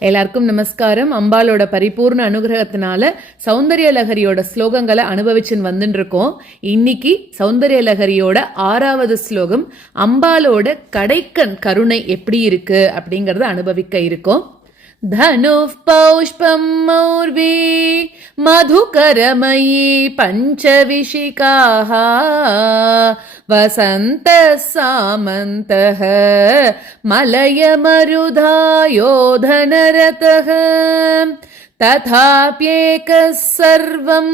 எல்லாருக்கும் நமஸ்காரம். அம்பாலோட பரிபூர்ண அனுகிரகத்தினால சௌந்தரிய லகரியோட ஸ்லோகங்களை அனுபவிச்சுன்னு வந்துருக்கோம் இன்னைக்கு சௌந்தரிய லகரியோட ஆறாவது ஸ்லோகம் அம்பாலோட கடைக்கண் கருணை எப்படி இருக்கு அப்படிங்கறத அனுபவிக்க இருக்கோம். தனு பௌஷ்பம் மௌர்வி मधुकरमयी पञ्चविशिकाः वसन्तः सामन्तः मलयमरुधायो धनरतः तथाप्येकः सर्वं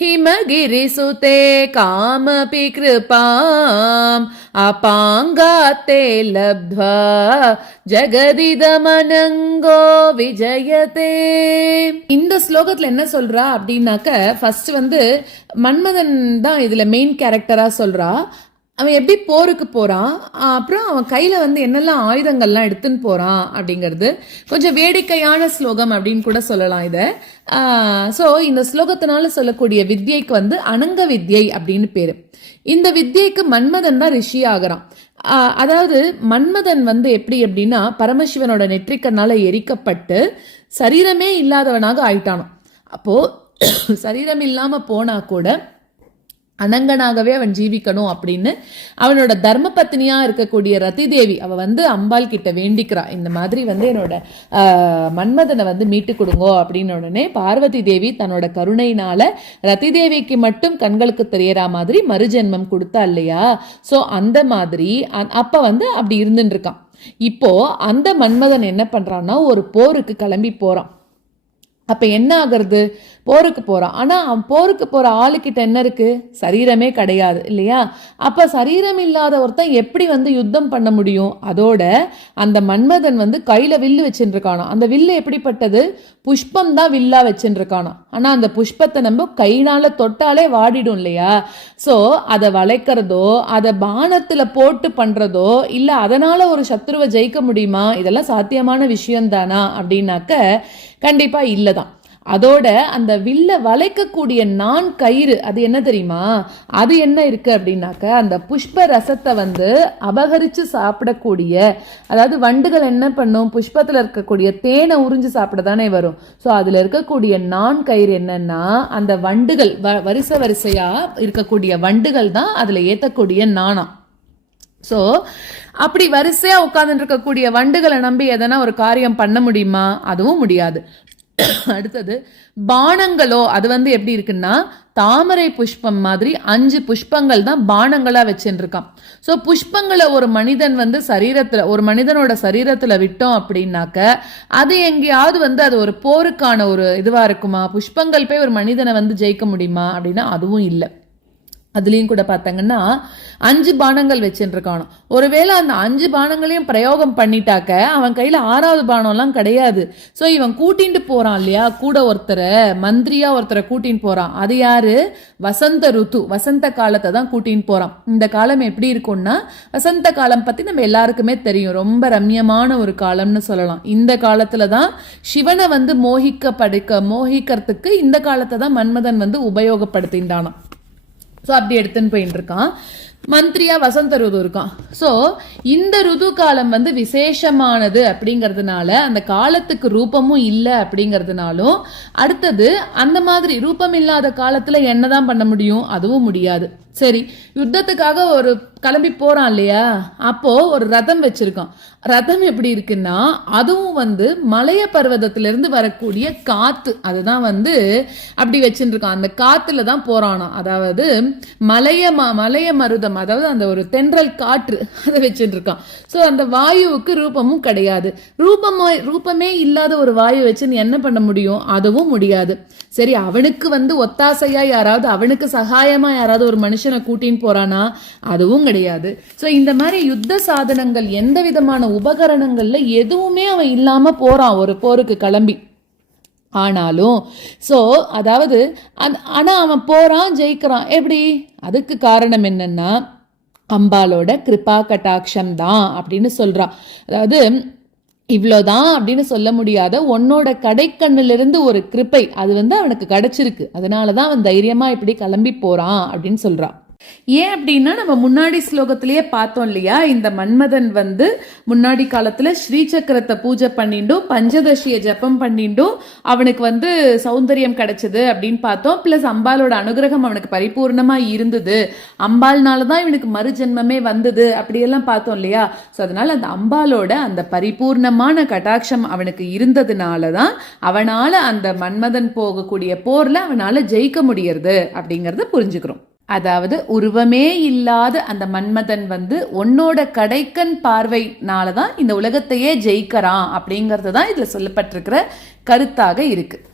हिमगिरिसुते कामपि कृपाम् अपाङ्गात्ते लब्ध्वा ஜெகதிதமனங்கோ விஜயதே இந்த ஸ்லோகத்துல என்ன சொல்றா அப்படின்னாக்க ஃபர்ஸ்ட் வந்து மன்மதன் தான் இதுல மெயின் கேரக்டரா சொல்றா அவன் எப்படி போருக்கு போகிறான் அப்புறம் அவன் கையில் வந்து என்னெல்லாம் ஆயுதங்கள்லாம் எடுத்துன்னு போகிறான் அப்படிங்கிறது. கொஞ்சம் வேடிக்கையான ஸ்லோகம் அப்படின்னு கூட சொல்லலாம் இதை. ஸோ இந்த ஸ்லோகத்தினால சொல்லக்கூடிய வித்யைக்கு வந்து அனங்க வித்யை அப்படின்னு பேர். இந்த வித்யைக்கு மன்மதன் தான் ரிஷி ஆகிறான். அதாவது மன்மதன் வந்து எப்படி அப்படின்னா பரமசிவனோட நெற்றிக்கனால் எரிக்கப்பட்டு சரீரமே இல்லாதவனாக ஆயிட்டானோ அப்போது சரீரம் இல்லாமல் போனால் கூட அனங்கனாகவே அவன் ஜீவிக்கணும் அப்படின்னு அவனோட தர்ம பத்னியா இருக்கக்கூடிய ரதி தேவி அவ வந்து அம்பாள் கிட்ட வேண்டிக்கிறா. இந்த மாதிரி வந்து என்னோட மன்மதனை வந்து மீட்டு கொடுங்கோ அப்படின்னு உடனே பார்வதி தேவி தன்னோட கருணையினால ரதி தேவிக்கு மட்டும் கண்களுக்கு தெரியற மாதிரி மறுஜென்மம் கொடுத்தா இல்லையா? ஸோ அந்த மாதிரி அ- அப்ப வந்து அப்படி இருந்துட்டு இருக்கான். இப்போ அந்த மன்மதன் என்ன பண்றான்னா ஒரு போருக்கு கிளம்பி போறான். அப்போ என்ன ஆகிறது? போருக்கு போகிறான் ஆனால் அவன் போருக்கு போகிற ஆளுக்கிட்ட என்ன இருக்குது சரீரமே கிடையாது இல்லையா? அப்போ சரீரம் இல்லாத ஒருத்தன் எப்படி வந்து யுத்தம் பண்ண முடியும்? அதோட அந்த மன்மதன் வந்து கையில் வில்லு வச்சுருக்கானோ அந்த வில்லு எப்படிப்பட்டது? புஷ்பம் தான் வில்லா வச்சுட்டு ஆனால் அந்த புஷ்பத்தை நம்ம கைனால் தொட்டாலே வாடிடும் இல்லையா? ஸோ அதை வளைக்கிறதோ அதை பானத்தில் போட்டு பண்ணுறதோ இல்லை அதனால் ஒரு சத்ருவை ஜெயிக்க முடியுமா? இதெல்லாம் சாத்தியமான விஷயம் தானா அப்படின்னாக்க கண்டிப்பா இல்லதான். அதோட அந்த வில்ல வளைக்கக்கூடிய நான் கயிறு அது என்ன தெரியுமா? அது என்ன இருக்கு அப்படின்னாக்க அந்த புஷ்ப ரசத்தை வந்து அபகரிச்சு சாப்பிடக்கூடிய அதாவது வண்டுகள் என்ன பண்ணும்? புஷ்பத்தில் இருக்கக்கூடிய தேனை உறிஞ்சு சாப்பிட தானே வரும். ஸோ அதில் இருக்கக்கூடிய நான் கயிறு என்னன்னா அந்த வண்டுகள் வ- வரிசை வரிசையாக இருக்கக்கூடிய வண்டுகள் தான் அதில் ஏற்றக்கூடிய நானா. ஸோ அப்படி வரிசையா உட்கார்ந்துட்டு இருக்கக்கூடிய வண்டுகளை நம்பி எதனா ஒரு காரியம் பண்ண முடியுமா? அதுவும் முடியாது. அடுத்தது பானங்களோ அது வந்து எப்படி இருக்குன்னா தாமரை புஷ்பம் மாதிரி அஞ்சு புஷ்பங்கள் தான் பானங்களா வச்சுருக்கான். ஸோ புஷ்பங்களை ஒரு மனிதன் வந்து சரீரத்தில் ஒரு மனிதனோட சரீரத்தில் விட்டோம் அப்படின்னாக்க அது எங்கேயாவது வந்து அது ஒரு போருக்கான ஒரு இதுவாக இருக்குமா? புஷ்பங்கள் போய் ஒரு மனிதனை வந்து ஜெயிக்க முடியுமா? அப்படின்னா அதுவும் இல்லை. அதுலேயும் கூட பார்த்தாங்கன்னா அஞ்சு பானங்கள் வச்சுருக்கானோ. ஒருவேளை அந்த அஞ்சு பானங்களையும் பிரயோகம் பண்ணிட்டாக்க அவன் கையில் ஆறாவது பானம்லாம் கிடையாது. ஸோ இவன் கூட்டின்ட்டு போகிறான் இல்லையா? கூட ஒருத்தரை மந்திரியாக ஒருத்தரை கூட்டின்னு போகிறான் அது யார்? வசந்த ருத்து. வசந்த காலத்தை தான் கூட்டின்னு போகிறான் இந்த காலம் எப்படி இருக்கும்னா வசந்த காலம் பற்றி நம்ம எல்லாருக்குமே தெரியும். ரொம்ப ரம்யமான ஒரு காலம்னு சொல்லலாம். இந்த காலத்தில் தான் சிவனை வந்து மோகிக்க படைக்க மோகிக்கிறதுக்கு இந்த காலத்தை தான் மன்மதன் வந்து உபயோகப்படுத்தின்றானான் ஸோ அப்படி எடுத்துன்னு போயின்னு இருக்கான் மந்திரியா வசந்த ருது இருக்கான். ஸோ இந்த ருது காலம் வந்து விசேஷமானது அப்படிங்கிறதுனால அந்த காலத்துக்கு ரூபமும் இல்லை அப்படிங்கிறதுனாலும் அடுத்தது அந்த மாதிரி ரூபம் இல்லாத காலத்துல என்னதான் பண்ண முடியும்? அதுவும் முடியாது. சரி யுத்தத்துக்காக ஒரு கிளம்பி போறான் இல்லையா? அப்போ ஒரு ரதம் வச்சிருக்கான். ரதம் எப்படி இருக்குன்னா அதுவும் வந்து மலைய பர்வதத்திலிருந்து வரக்கூடிய காத்து. அதுதான் வந்து அப்படி வச்சுட்டு அந்த காத்துல தான் போறானாம். அதாவது மலைய ம- மலைய மருதம் அதாவது அந்த ஒரு தென்றல் காற்று அதை வச்சுருக்கான். ஸோ அந்த வாயுவுக்கு ரூபமும் கிடையாது. ரூபமோ ரூபமே இல்லாத ஒரு வாயு வச்சு நீ என்ன பண்ண முடியும்? அதுவும் முடியாது. சரி அவனுக்கு வந்து ஒத்தாசையா யாராவது அவனுக்கு சகாயமா யாராவது ஒரு மனுஷன் கூட்டின்னு போறானா? அதுவும் கிடையாது. ஸோ இந்த மாதிரி யுத்த சாதனங்கள் எந்த விதமான உபகரணங்கள்ல எதுவுமே அவன் இல்லாம போறான் ஒரு போருக்கு கிளம்பி. ஆனாலும் ஸோ அதாவது அந் ஆனா அவன் போறான் ஜெயிக்கிறான். எப்படி? அதுக்கு காரணம் என்னன்னா அம்பாலோட கிருபா கட்டாட்சம் தான் அப்படின்னு சொல்றான். அதாவது இவ்வளோதான் அப்படின்னு சொல்ல முடியாத உன்னோட கடைக்கண்ணிலிருந்து ஒரு கிருப்பை அது வந்து அவனுக்கு கிடைச்சிருக்கு. அதனால தான் அவன் தைரியமாக இப்படி கிளம்பி போகிறான் அப்படின்னு சொல்கிறான் ஏன் அப்படின்னா நம்ம முன்னாடி ஸ்லோகத்திலேயே பார்த்தோம் இல்லையா? இந்த மன்மதன் வந்து முன்னாடி காலத்துல ஸ்ரீசக்கரத்தை பூஜை பண்ணிண்டும் பஞ்சதசியை ஜெபம் பண்ணிண்டும் அவனுக்கு வந்து சௌந்தரியம் கிடைச்சது அப்படின்னு பார்த்தோம். பிளஸ் அம்பாலோட அனுகிரகம் அவனுக்கு பரிபூர்ணமா இருந்தது. அம்பாள்னால தான் இவனுக்கு மறுஜென்மமே வந்தது அப்படியெல்லாம் பார்த்தோம் இல்லையா? ஸோ அதனால அந்த அம்பாலோட அந்த பரிபூர்ணமான கட்டாட்சம் அவனுக்கு இருந்ததுனால தான் அவனால அந்த மன்மதன் போகக்கூடிய போர்ல அவனால ஜெயிக்க முடியறது அப்படிங்கறத புரிஞ்சுக்கிறோம். அதாவது உருவமே இல்லாத அந்த மன்மதன் வந்து உன்னோட கடைக்கண் பார்வைனால தான் இந்த உலகத்தையே ஜெயிக்கிறான் அப்படிங்கிறது தான் இதில் சொல்லப்பட்டிருக்கிற கருத்தாக இருக்குது